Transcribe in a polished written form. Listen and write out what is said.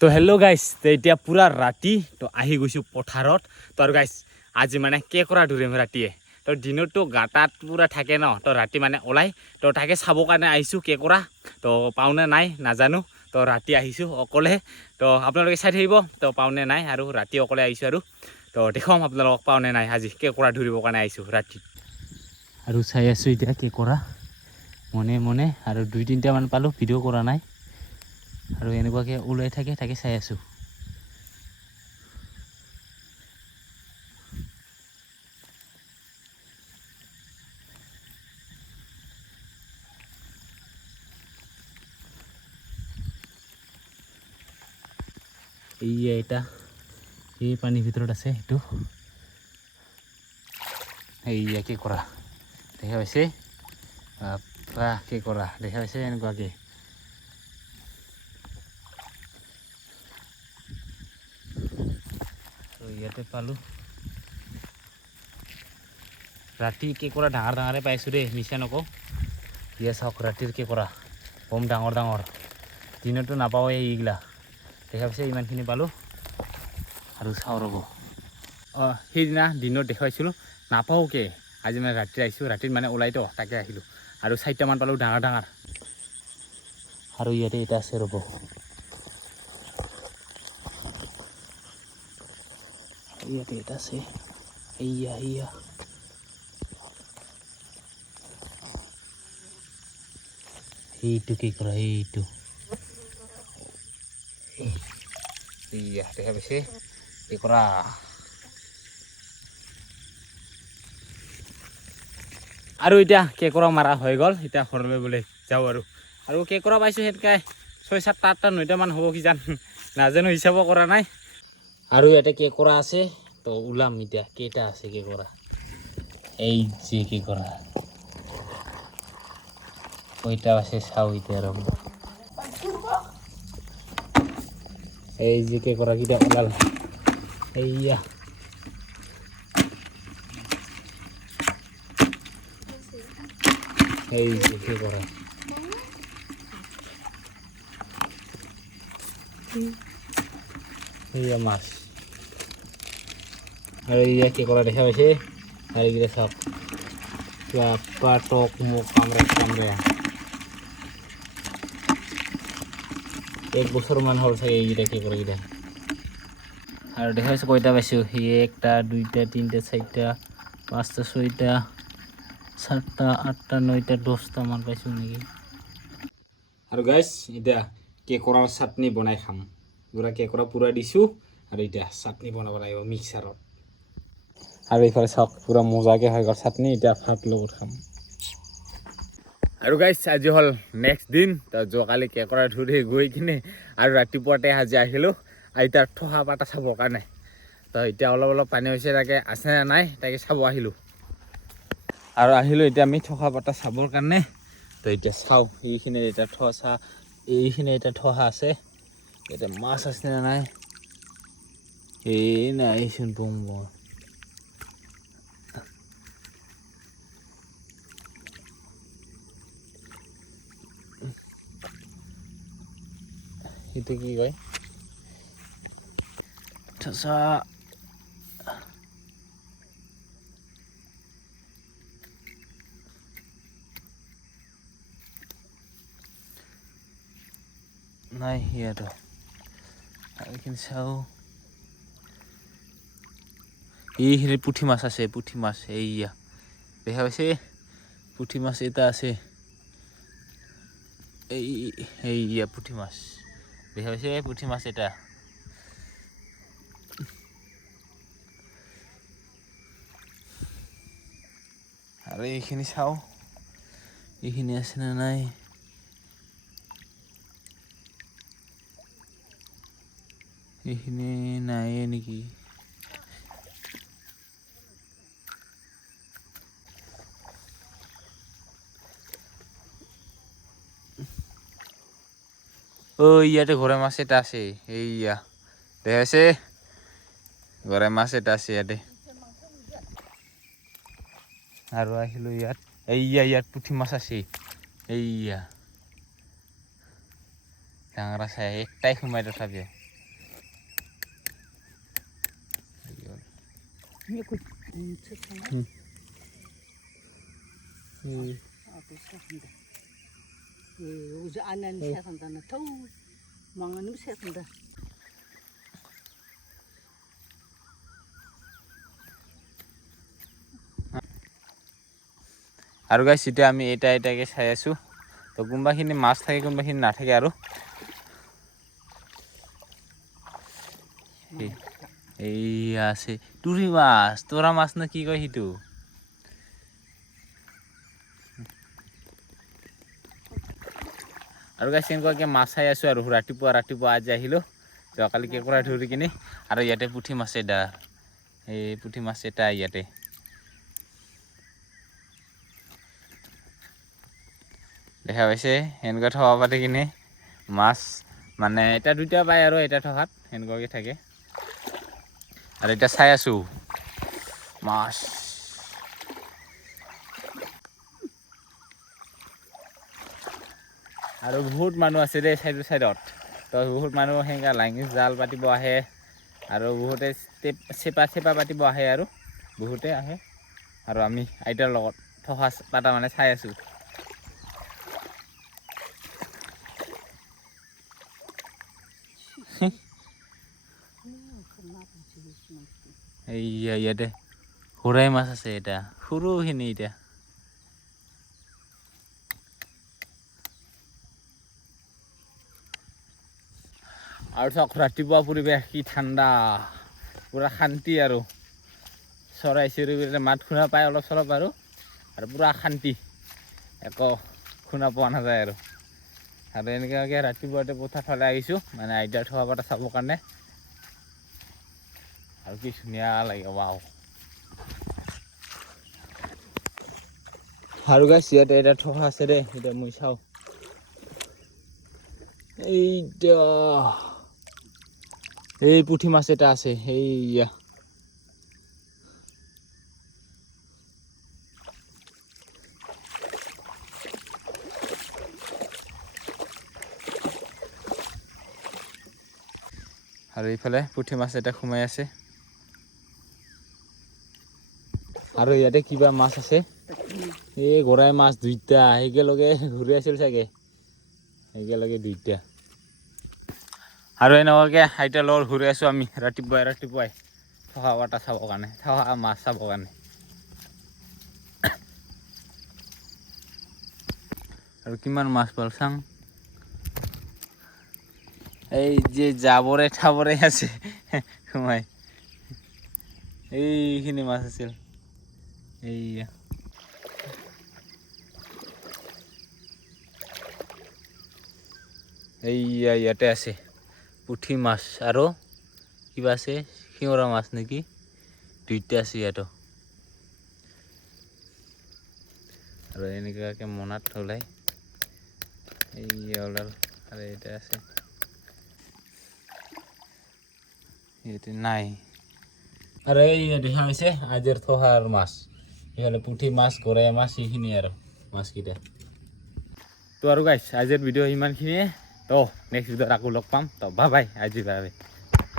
তো হেল্ল' গাইছ, এতিয়া পুৰা ৰাতি তো আহি গৈছোঁ পথাৰত। তো আৰু গাইছ আজি মানে কেঁকোৰা ধৰিম ৰাতিয়ে। তো দিনততো গাঁতাত পুৰা থাকে ন, তো ৰাতি মানে ওলাই তো তাকে চাবৰ কাৰণে আহিছোঁ কেঁকোৰা। তো পাওঁনে নাই নাজানো, তো ৰাতি আহিছোঁ অকলে। তো আপোনালোকে চাই থাকিব তো পাওঁনে নাই, আৰু ৰাতি অকলে আহিছোঁ আৰু তো দেখুৱাম আপোনালোকক পাওঁনে নাই। আজি কেঁকোৰা ধৰিবৰ কাৰণে আহিছোঁ ৰাতি, আৰু চাই আছোঁ এতিয়া কেঁকোৰা মনে মনে, আৰু 2-3টামান পালোঁ, ভিডিঅ' কৰা নাই। আৰু এনেকুৱাকৈ ওলাই থাকে তাকে চাই আছোঁ। এইয়া এটা এই পানীৰ ভিতৰত আছে, এইটো এইয়া কেঁকোৰা দেখা পাইছে। কেঁকোৰা দেখা পাইছে এনেকুৱাকৈ। ইয়াতে পালোঁ ৰাতি কেঁকোৰা ডাঙৰ ডাঙৰে পাইছোঁ দেই, মিছা নকওঁ। ইয়া চাওক ৰাতিৰ কেঁকোৰা কম ডাঙৰ ডাঙৰ, দিনতো নাপাওঁ এইগিলা। দেখা পাইছে ইমানখিনি পালোঁ। আৰু চাওঁ ৰ'ব, সেইদিনা দিনত দেখুৱাইছিলোঁ নাপাওঁকে, আজি মানে ৰাতি আহিছোঁ। ৰাতিত মানে ওলাইতো তাকে আহিলোঁ, আৰু 4টামান পালোঁ ডাঙৰ ডাঙৰ। আৰু ইয়াতে এটা আছে ৰ'ব, ইয়াতে এটা আছে। এইয়া এইয়া এইটো কেঁকোৰা, এইটো এইয়া দেখা পাইছে কেঁকোৰা। আৰু এতিয়া কেঁকোৰা মাৰা হৈ গ'ল, এতিয়া ঘৰলৈ বোলে যাওঁ। আৰু কেঁকোৰা পাইছোঁ সেনেকৈ 6-7টা 8টা 9টামান হ'ব কিজান, নাজানো, হিচাপ কৰা নাই। আৰু ইয়াতে কেঁকোৰা আছে, তো ওলাম এতিয়া কেইটা আছে কেঁকোৰা। এই যে কেঁকোৰা কয়টা আছে চাওঁ এতিয়া ৰ'ব। এই যে কেঁকোৰাকেইটা ওলাল, এইয়া এই যে কেঁকোৰা। এইয়া মাছ, আৰু এইয়া কেঁকোৰা দেখা পাইছে। আৰু এইকেইটা চাওক পাটক মোক কামৰে 1 বছৰমান হ'ল চাগে এইকেইটা কেঁকোৰাকেইটা। আৰু দেখা পাইছোঁ কয়টা পাইছোঁ, 1টা 2টা 3টা 4টা 5টা 6টা 7টা 8টা 9টা 10টামান পাইছোঁ নেকি। আৰু গাইছ এতিয়া কেঁকোৰাৰ চাটনি বনাই খাম। পুৰা কেঁকোৰা পুৰা দিছোঁ, আৰু এতিয়া চাটনি বনাব লাগিব মিক্সাৰত। আৰু এইফালে চাওক পুৰা মজাকৈ হৈ গ'ল চাটনি, এতিয়া ভাত লগত খাম। আৰু গাইছ আজি হ'ল নেক্সট দিন। তো যোৱাকালি কেঁকোৰা ধৰি গৈ কিনে আৰু ৰাতিপুৱাতে আজি আহিলোঁ আইতাৰ ঠহা পাতা চাবৰ কাৰণে। তো এতিয়া অলপ পানী হৈছে, তাকে আছে নে নাই তাকে চাব আহিলোঁ। আৰু আহিলোঁ এতিয়া আমি ঠহা পাতা চাবৰ কাৰণে। তো এতিয়া চাওঁ এইখিনিত এতিয়া এইখিনি এতিয়া ঠহা আছে, এতিয়া মাছ আছে নে নাই। এই নাইচোন বম। সেইটো কি কয়, ঠচা নাই ইয়াতো। এইখিনি চাওঁ, এইখিনি পুঠি মাছ আছে, পুঠি মাছ এইয়া দেখা পাইছে। পুঠি মাছ এটা আছে, এইয়া পুঠি মাছ দেখা পাইছে, পুঠি মাছ এটা। আৰু এইখিনি চাওঁ এইখিনি আছে নে নাই। এইখিনি নাইয়ে নেকি। ইয়াতে ঘোঁৰা মাছ এটা আছে, এইয়া দেখা পাইছে ঘোঁৰা মাছ এটা আছে ইয়াতে। আৰু আহিলোঁ ইয়াত, ইয়াত পুঠি মাছ আছে। এইয়া ডাঙৰ আছে, একটাই সোমাই তথাপিও। Như cục chết xong. Udah anan saya tentang tahu, mangan nu saya tentang. আৰু গাইছ এতিয়া আমি এটাকে চাই আছো তো কোনবাখিনি মাছ থাকে কোনবাখিনি নাথাকে আৰু এই আছে তুৰি মাছ তোৰা মাছ না কি কয় হিটো আৰু গাইছ এনেকুৱাকে মাছ চাই আছো আৰু ৰাতিপুৱা আজি আহিলো তো কালি কেকৰা ধৰি কিনে আৰু ইয়াতে পুঠি মাছ এটা এই পুঠি মাছ এটা ইয়াতে দেখা পাইছে এনেকুৱা থবা পাতে কিনে মাছ মানে এটা দুটা পায় আৰু এটা থকাত এনেকুৱাকে থাকে আৰু এটা চাই আছো মাছ আৰু বহুত মানুহ আছে দে সাইডত তো বহুত মানুহ হেঙ্গা লাঙি জাল পাতিব আহে আৰু বহুতে চেপা পাতিব আহে আৰু বহুতে আহে আৰু আমি আইতাৰ লগত থকা পাতা মানে চাই আছো এই ইয়াতে হোৰাই মাছ আছে এটা সৰুখিনি এটা আৰু চাওক ৰাতিপুৱা পৰিৱেশ কি ঠাণ্ডা পুৰা শান্তি আৰু চৰাই চিৰিকটিৰ মাত শুনা পায় অলপ চলপ আৰু পুৰা শান্তি একো শুনা পোৱা নাযায় আৰু এনেকুৱাকৈ ৰাতিপুৱাতে পথাৰ ফালে আহিছোঁ মানে আইতাৰ থোৱা পাতা চাবৰ কাৰণে আৰু কি ধুনীয়া লাগে ৱাও আৰু গাইছ ইয়াতে এটা থকা আছে দে এতিয়া মই চাওঁ এইটা এই পুঠি মাছ এটা আছে এইয়া আৰু এইফালে পুঠি মাছ এটা সোমাই আছে আৰু ইয়াতে কিবা মাছ আছে এই গৰাই মাছ দুইটা একেলগে ঘূৰি আছিল চাগে একেলগে দুইটা আৰু এনেকুৱাকে আইতাৰ লগত ঘূৰি আছো আমি ৰাতিপুৱাই থকা বাটা চাবৰ কাৰণে থকা মাছ চাবৰ কাৰণে আৰু কিমান মাছ পাল চাং এই যে জাবৰে ঠাবৰে আছে সোমাই এইখিনি মাছ আছিল এইয়া এইয়া ইয়াতে আছে পুঠি মাছ আৰু কিবা আছে শিঙৰা মাছ নেকি দুইটা আছে ইয়াতো আৰু এনেকুৱাকে মনাত ওলাই এইয়া ওলাল আৰু এটা আছে ইয়াতে নাই আৰু এই দেখা হৈছে আজিৰ থহাৰ মাছ এইফালে পুঠি মাছ গৰাই মাছ এইখিনি আৰু মাছকেইটা তো আৰু গাইছ আজিৰ ভিডিঅ' ইমানখিনিয়ে তো নেক্সট ভিডিঅ'ত আকৌ লগ পাম তো বাই বাই আজি বাই বাই